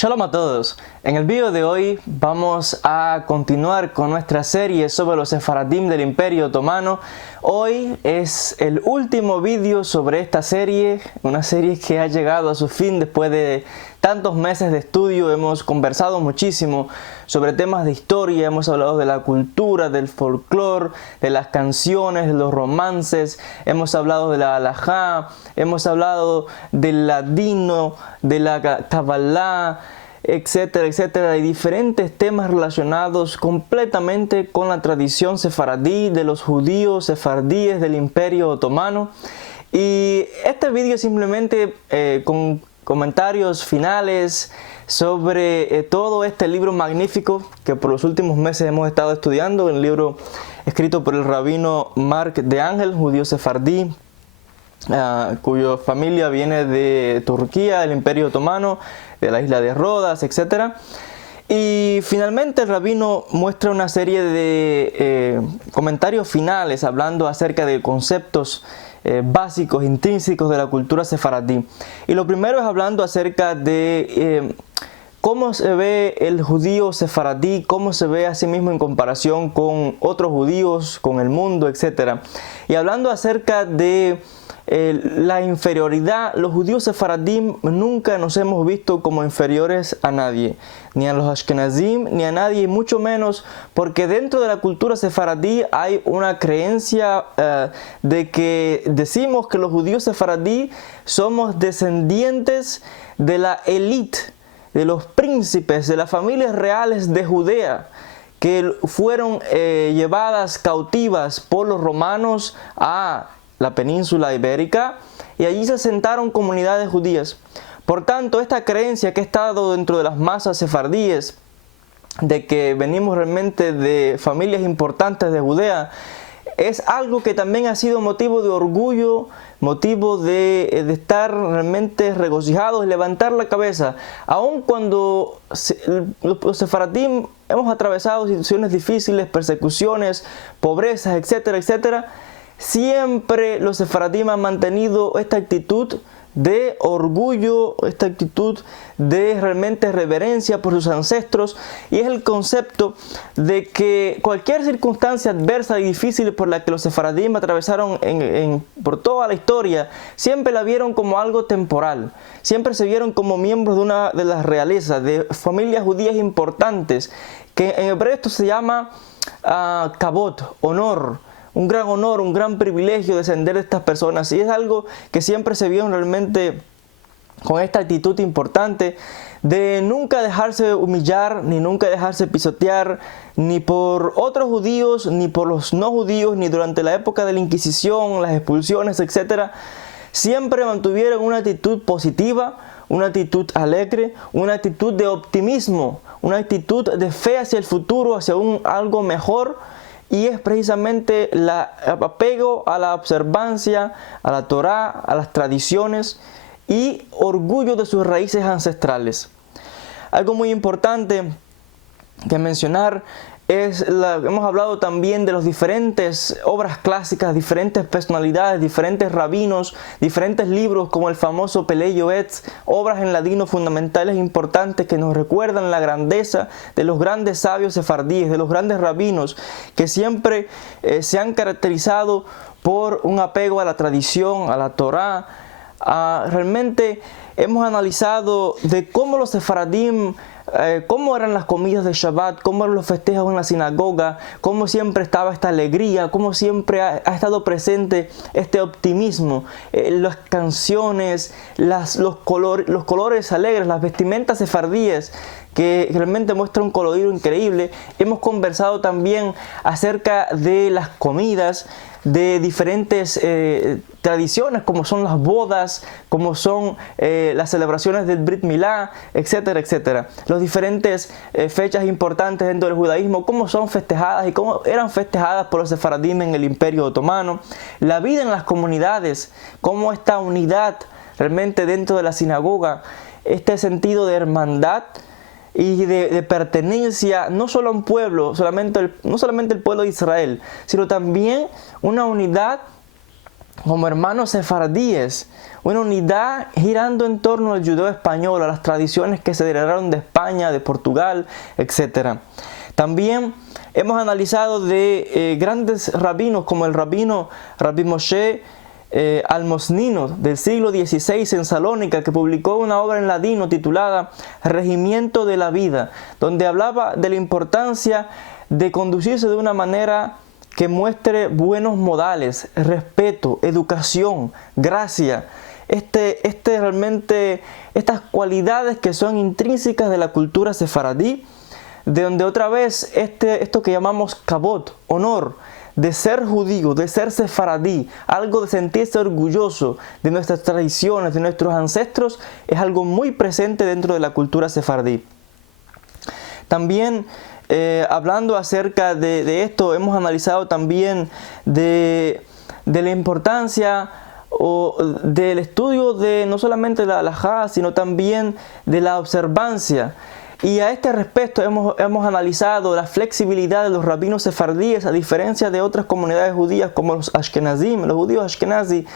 Shalom a todos. En el video de hoy vamos a continuar con nuestra serie sobre los sefaradim del Imperio Otomano. Hoy es el último video sobre esta serie, una serie que ha llegado a su fin después de tantos meses de estudio. Hemos conversado muchísimo sobre temas de historia, hemos hablado de la cultura, del folclore, de las canciones, de los romances, hemos hablado de la halajá, hemos hablado del ladino, de la Kabbalah, etcétera, etcétera, de diferentes temas relacionados completamente con la tradición sefaradí de los judíos sefardíes del Imperio Otomano. Y este vídeo simplemente con comentarios finales sobre todo este libro magnífico que por los últimos meses hemos estado estudiando, el libro escrito por el rabino Mark de Ángel, judío sefardí, cuya familia viene de Turquía, el Imperio Otomano, de la isla de Rodas, etc. Y finalmente el rabino muestra una serie de comentarios finales hablando acerca de conceptos básicos, intrínsecos de la cultura sefaradí. Y lo primero es hablando acerca de cómo se ve el judío sefaradí, cómo se ve a sí mismo en comparación con otros judíos, con el mundo, etc. Y hablando acerca de la inferioridad, los judíos sefaradí nunca nos hemos visto como inferiores a nadie, ni a los ashkenazim, ni a nadie, mucho menos porque dentro de la cultura sefaradí hay una creencia de que decimos que los judíos sefaradí somos descendientes de la élite, de los príncipes, de las familias reales de Judea, que fueron llevadas cautivas por los romanos a la península ibérica, y allí se asentaron comunidades judías. Por tanto, esta creencia que ha estado dentro de las masas sefardíes, de que venimos realmente de familias importantes de Judea, es algo que también ha sido motivo de orgullo, motivo de estar realmente regocijados y levantar la cabeza. Aun cuando los sefaradim hemos atravesado situaciones difíciles, persecuciones, pobrezas, etcétera, etcétera, siempre los sefaradim han mantenido esta actitud de orgullo, esta actitud de realmente reverencia por sus ancestros, y es el concepto de que cualquier circunstancia adversa y difícil por la que los sefaradim atravesaron por toda la historia, siempre la vieron como algo temporal, siempre se vieron como miembros de una de las realezas, de familias judías importantes, que en hebreo esto se llama kabod, honor. Un gran honor, un gran privilegio descender de estas personas, y es algo que siempre se vio realmente con esta actitud importante de nunca dejarse humillar, ni nunca dejarse pisotear, ni por otros judíos, ni por los no judíos, ni durante la época de la Inquisición, las expulsiones, etc. Siempre mantuvieron una actitud positiva, una actitud alegre, una actitud de optimismo, una actitud de fe hacia el futuro, hacia algo mejor. Y es precisamente el apego a la observancia, a la Torá, a las tradiciones y orgullo de sus raíces ancestrales. Algo muy importante que mencionar es, hemos hablado también de las diferentes obras clásicas, diferentes personalidades, diferentes rabinos, diferentes libros como el famoso Pelei Yoetz, obras en ladino fundamentales importantes que nos recuerdan la grandeza de los grandes sabios sefardíes, de los grandes rabinos que siempre se han caracterizado por un apego a la tradición, a la Torá. Realmente hemos analizado de cómo los sefaradim, cómo eran las comidas de Shabbat, cómo eran los festejos en la sinagoga, cómo siempre estaba esta alegría, cómo siempre ha estado presente este optimismo, las canciones, los colores alegres, las vestimentas sefardíes, que realmente muestra un colorido increíble. Hemos conversado también acerca de las comidas, de diferentes tradiciones como son las bodas, como son las celebraciones del Brit Milá, etcétera, etcétera. Las diferentes fechas importantes dentro del judaísmo, cómo son festejadas y cómo eran festejadas por los sefaradim en el Imperio Otomano. La vida en las comunidades, cómo esta unidad realmente dentro de la sinagoga, este sentido de hermandad y de pertenencia no solo a un pueblo, no solamente el pueblo de Israel, sino también una unidad como hermanos sefardíes, una unidad girando en torno al judeo español, a las tradiciones que se heredaron de España, de Portugal, etc. También hemos analizado de grandes rabinos como el Rabbi Moshe Almosnino del siglo XVI en Salónica, que publicó una obra en ladino titulada Regimiento de la Vida, donde hablaba de la importancia de conducirse de una manera que muestre buenos modales, respeto, educación, gracia. Realmente estas cualidades que son intrínsecas de la cultura sefaradí, de donde otra vez esto que llamamos kabod, honor, de ser judío, de ser sefaradí, algo de sentirse orgulloso de nuestras tradiciones, de nuestros ancestros, es algo muy presente dentro de la cultura sefaradí. También hablando acerca de esto, hemos analizado también de la importancia del estudio de no solamente la halajá, sino también de la observancia. Y a este respecto hemos analizado la flexibilidad de los rabinos sefardíes, a diferencia de otras comunidades judías como los ashkenazim, los judíos ashkenazí,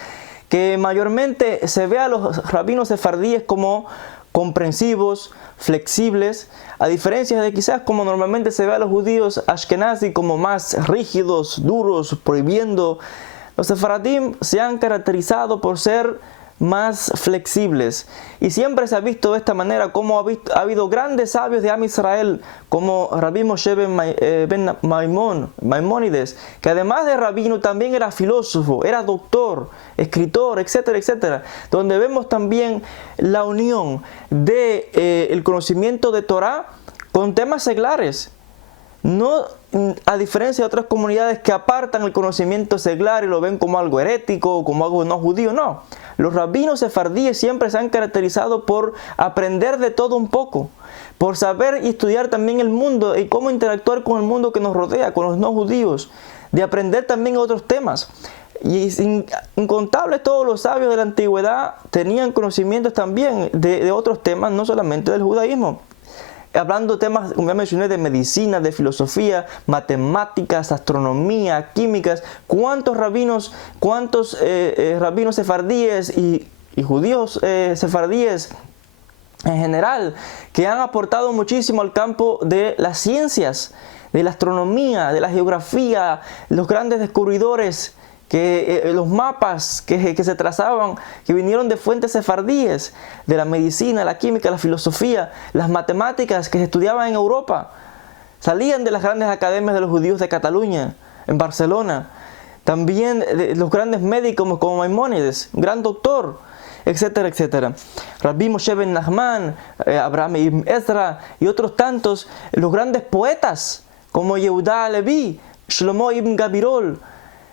que mayormente se ve a los rabinos sefardíes como comprensivos, flexibles, a diferencia de quizás como normalmente se ve a los judíos ashkenazí como más rígidos, duros, prohibiendo. Los sefaradim se han caracterizado por ser más flexibles, y siempre se ha visto de esta manera como ha habido grandes sabios de Am Israel como Rabbi Moshe ben Maimónides, que además de rabino también era filósofo, era doctor, escritor, etcétera, etcétera, donde vemos también la unión de el conocimiento de Torah con temas seglares. No, a diferencia de otras comunidades que apartan el conocimiento seglar y lo ven como algo herético, como algo no judío, no. Los rabinos sefardíes siempre se han caracterizado por aprender de todo un poco, por saber y estudiar también el mundo y cómo interactuar con el mundo que nos rodea, con los no judíos, de aprender también otros temas. Y incontables todos los sabios de la antigüedad tenían conocimientos también de otros temas, no solamente del judaísmo. Hablando temas, como ya mencioné, de medicina, de filosofía, matemáticas, astronomía, químicas, ¿cuántos rabinos sefardíes y judíos sefardíes en general que han aportado muchísimo al campo de las ciencias, de la astronomía, de la geografía, los grandes descubridores, los mapas que se trazaban, que vinieron de fuentes sefardíes, de la medicina, la química, la filosofía, las matemáticas que se estudiaban en Europa, salían de las grandes academias de los judíos de Cataluña, en Barcelona, también de los grandes médicos como Maimónides, un gran doctor, etcétera, etcétera. Rabbi Moshe ben Nachman, Abraham ibn Ezra y otros tantos, los grandes poetas como Yehuda Levi, Shlomo ibn Gabirol,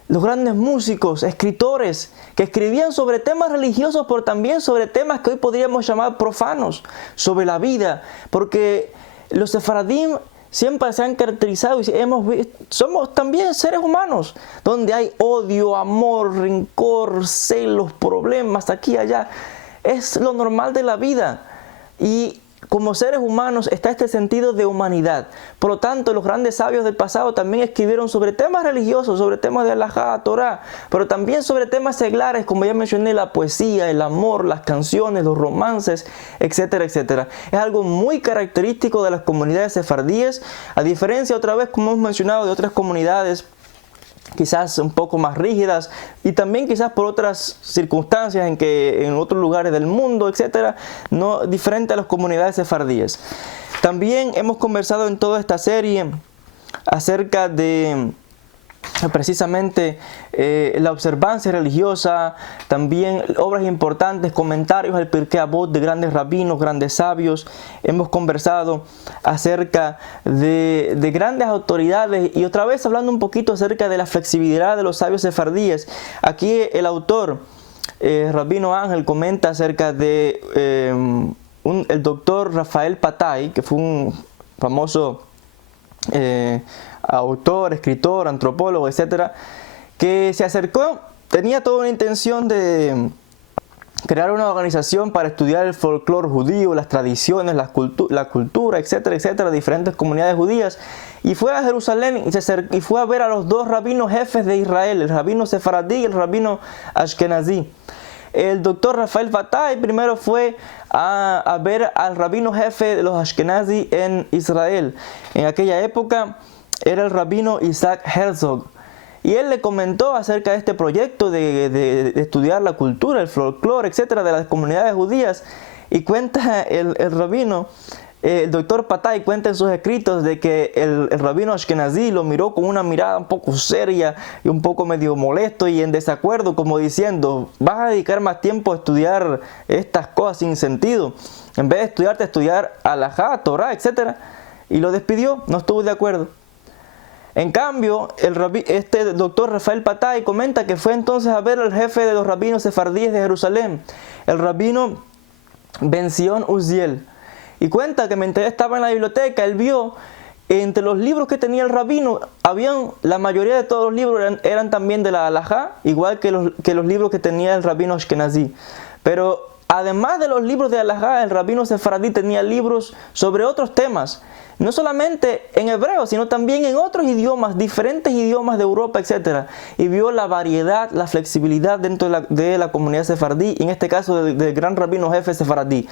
los grandes músicos, escritores, que escribían sobre temas religiosos, pero también sobre temas que hoy podríamos llamar profanos, sobre la vida, porque los sefaradim siempre se han caracterizado y somos también seres humanos, donde hay odio, amor, rencor, celos, problemas aquí y allá. Es lo normal de la vida, y como seres humanos está este sentido de humanidad. Por lo tanto, los grandes sabios del pasado también escribieron sobre temas religiosos, sobre temas de halajá, Torah, pero también sobre temas seglares, como ya mencioné, la poesía, el amor, las canciones, los romances, etcétera, etcétera. Es algo muy característico de las comunidades sefardíes, a diferencia, otra vez, como hemos mencionado, de otras comunidades quizás un poco más rígidas, y también quizás por otras circunstancias en otros lugares del mundo, etcétera, no diferente a las comunidades sefardíes. También hemos conversado en toda esta serie acerca de precisamente la observancia religiosa, también obras importantes, comentarios al Pirkei Avot de grandes rabinos, grandes sabios. Hemos conversado acerca de grandes autoridades, y otra vez hablando un poquito acerca de la flexibilidad de los sabios sefardíes. Aquí el autor, Rabino Ángel, comenta acerca de el doctor Rafael Patai, que fue un famoso autor, escritor, antropólogo, etcétera, que se acercó, tenía toda una intención de crear una organización para estudiar el folclore judío, las tradiciones, la cultura, etcétera, etcétera, diferentes comunidades judías, y fue a Jerusalén y fue a ver a los dos rabinos jefes de Israel, el rabino sefaradí y el rabino ashkenazí. El doctor Rafael Bataille primero fue a ver al rabino jefe de los ashkenazí en Israel. En aquella época era el rabino Isaac Herzog. Y él le comentó acerca de este proyecto de estudiar la cultura, el folclore, etcétera, de las comunidades judías. Y cuenta el rabino, el doctor Bataille cuenta en sus escritos de que el rabino ashkenazí lo miró con una mirada un poco seria y un poco medio molesto y en desacuerdo, como diciendo: vas a dedicar más tiempo a estudiar estas cosas sin sentido, en vez de estudiar alajá, Torah, etcétera. Y lo despidió, no estuvo de acuerdo. En cambio, este doctor Rafael Bataille comenta que fue entonces a ver al jefe de los rabinos sefardíes de Jerusalén, el rabino Ben Zion Uziel. Y cuenta que mientras estaba en la biblioteca, él vio entre los libros que tenía el rabino, la mayoría de todos los libros eran también de la halajá, igual que los libros que tenía el rabino ashkenazí. Pero además de los libros de halajá, el rabino sefaradí tenía libros sobre otros temas, no solamente en hebreo, sino también en otros idiomas, diferentes idiomas de Europa, etc. Y vio la variedad, la flexibilidad dentro de la comunidad sefardí, en este caso del gran rabino jefe sefaradí.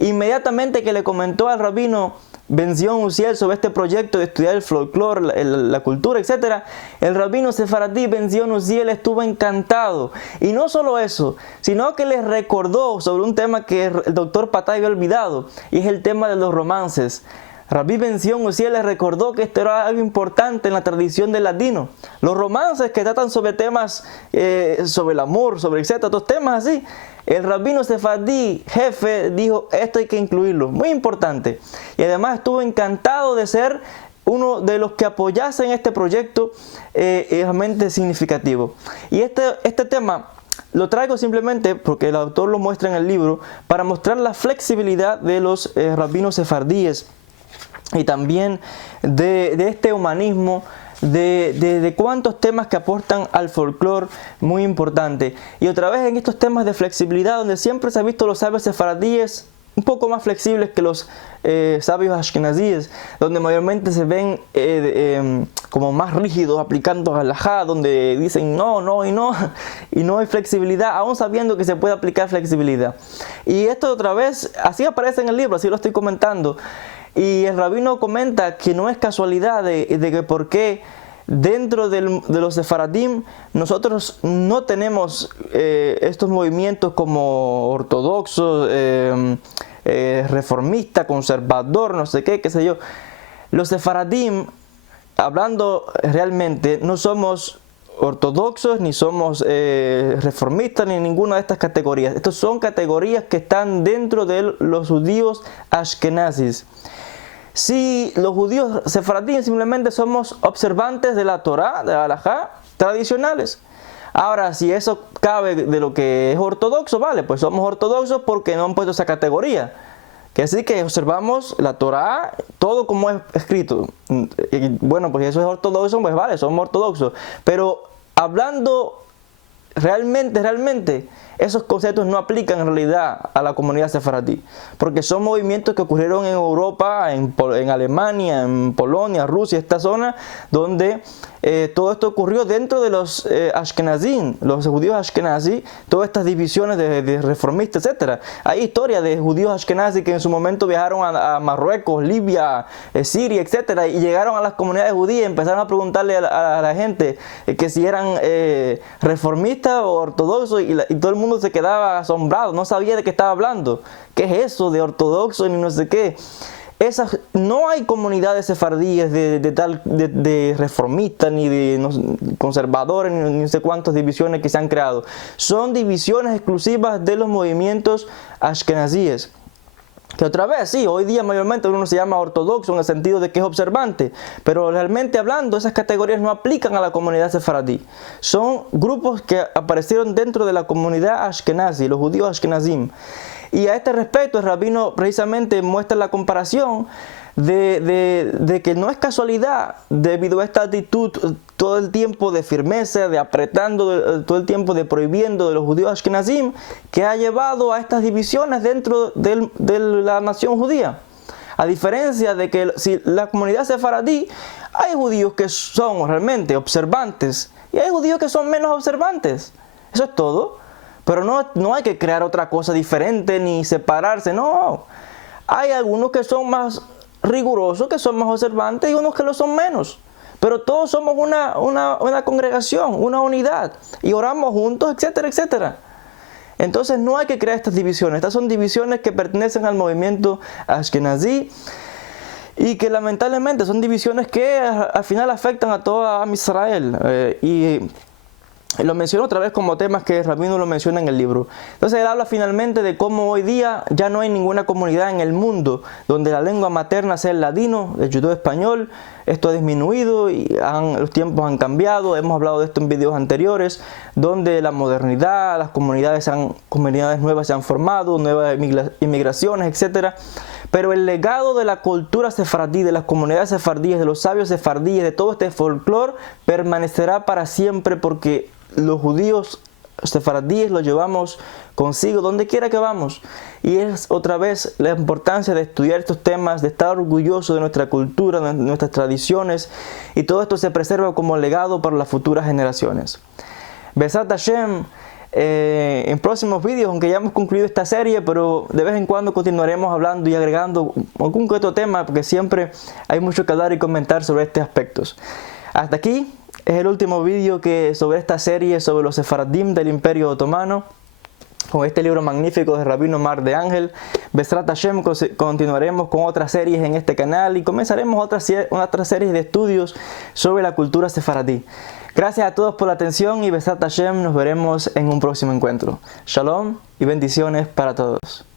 Inmediatamente que le comentó al rabino Ben Zion Uziel sobre este proyecto de estudiar el folclore, la cultura, etc., el rabino sefaradí Ben Zion Uziel estuvo encantado. Y no solo eso, sino que les recordó sobre un tema que el doctor Bataille había olvidado, y es el tema de los romances. Rabí Ben Zion Uziel les recordó que esto era algo importante en la tradición del latino. Los romances que tratan sobre temas, sobre el amor, sobre etcétera, otros temas así. El rabino sefardí jefe dijo: esto hay que incluirlo, muy importante. Y además estuvo encantado de ser uno de los que apoyasen este proyecto realmente significativo. Y este tema lo traigo simplemente porque el autor lo muestra en el libro para mostrar la flexibilidad de los rabinos sefardíes y también de este humanismo, de cuántos temas que aportan al folclore, muy importante. Y otra vez en estos temas de flexibilidad, donde siempre se ha visto los sabios sefaradíes un poco más flexibles que los sabios ashkenazíes, donde mayormente se ven como más rígidos aplicando halajá, donde dicen no y no hay flexibilidad, aún sabiendo que se puede aplicar flexibilidad. Y esto otra vez, así aparece en el libro, así lo estoy comentando. Y el rabino comenta que no es casualidad de que por qué dentro de los sefaradim nosotros no tenemos estos movimientos como ortodoxos, reformista, conservador, no sé qué sé yo. Los sefaradim, hablando realmente, no somos ortodoxos, ni somos reformistas, ni ninguna de estas categorías. Estas son categorías que están dentro de los judíos ashkenazis. Si los judíos sefaradíes simplemente somos observantes de la Torah, de la halajá, tradicionales. Ahora, si eso cabe de lo que es ortodoxo, vale, pues somos ortodoxos porque no han puesto esa categoría. Que así que observamos la Torah, todo como es escrito. Y bueno, pues eso es ortodoxo, pues vale, somos ortodoxos. Pero hablando realmente, esos conceptos no aplican en realidad a la comunidad sefaradí, porque son movimientos que ocurrieron en Europa, en Alemania, en Polonia, Rusia, esta zona donde todo esto ocurrió dentro de los ashkenazim, los judíos ashkenazí, todas estas divisiones de reformistas, etc. Hay historia de judíos ashkenazí que en su momento viajaron a Marruecos, Libia, Siria, etc. y llegaron a las comunidades judías y empezaron a preguntarle a la gente que si eran reformistas o ortodoxos y todo el mundo se quedaba asombrado, no sabía de qué estaba hablando. ¿Qué es eso de ortodoxo ni no sé qué? No hay comunidades sefardíes de reformistas, ni de conservadores, ni no sé cuántas divisiones que se han creado. Son divisiones exclusivas de los movimientos ashkenazíes. Que otra vez, sí, hoy día mayormente uno se llama ortodoxo en el sentido de que es observante, pero realmente hablando, esas categorías no aplican a la comunidad sefaradí. Son grupos que aparecieron dentro de la comunidad ashkenazí, los judíos ashkenazim. Y a este respecto, el rabino precisamente muestra la comparación de que no es casualidad, debido a esta actitud todo el tiempo de firmeza, de apretando, todo el tiempo de prohibiendo de los judíos ashkenazim, que ha llevado a estas divisiones dentro de la nación judía. A diferencia de que si la comunidad sefaradí Hay judíos que son realmente observantes y hay judíos que son menos observantes. Eso es todo. Pero no hay que crear otra cosa diferente ni separarse, no. Hay algunos que son más rigurosos, que son más observantes y unos que lo son menos. Pero todos somos una congregación, una unidad y oramos juntos, etcétera, etcétera. Entonces no hay que crear estas divisiones. Estas son divisiones que pertenecen al movimiento Ashkenazí y que lamentablemente son divisiones que al final afectan a toda Israel. Y lo menciono otra vez como temas que Rabino lo menciona en el libro. Entonces él habla finalmente de cómo hoy día ya no hay ninguna comunidad en el mundo donde la lengua materna sea el ladino, el judeo-español. Esto ha disminuido y los tiempos han cambiado. Hemos hablado de esto en videos anteriores, donde la modernidad, las comunidades nuevas se han formado, nuevas inmigraciones, etc. Pero el legado de la cultura sefardí, de las comunidades sefardíes, de los sabios sefardíes, de todo este folclore, permanecerá para siempre porque los judíos sefardíes lo llevamos consigo donde quiera que vamos. Y es otra vez la importancia de estudiar estos temas, de estar orgulloso de nuestra cultura, de nuestras tradiciones, y todo esto se preserva como legado para las futuras generaciones. Besat Hashem. En próximos vídeos, aunque ya hemos concluido esta serie, pero de vez en cuando continuaremos hablando y agregando algún que otro tema, porque siempre hay mucho que hablar y comentar sobre estos aspectos. Hasta aquí es el último vídeo sobre esta serie sobre los sefaradim del Imperio Otomano, con este libro magnífico de Rabino Mar de Ángel. Besrat Hashem, continuaremos con otras series en este canal y comenzaremos otras series de estudios sobre la cultura sefaradí. Gracias a todos por la atención y Besat Hashem, nos veremos en un próximo encuentro. Shalom y bendiciones para todos.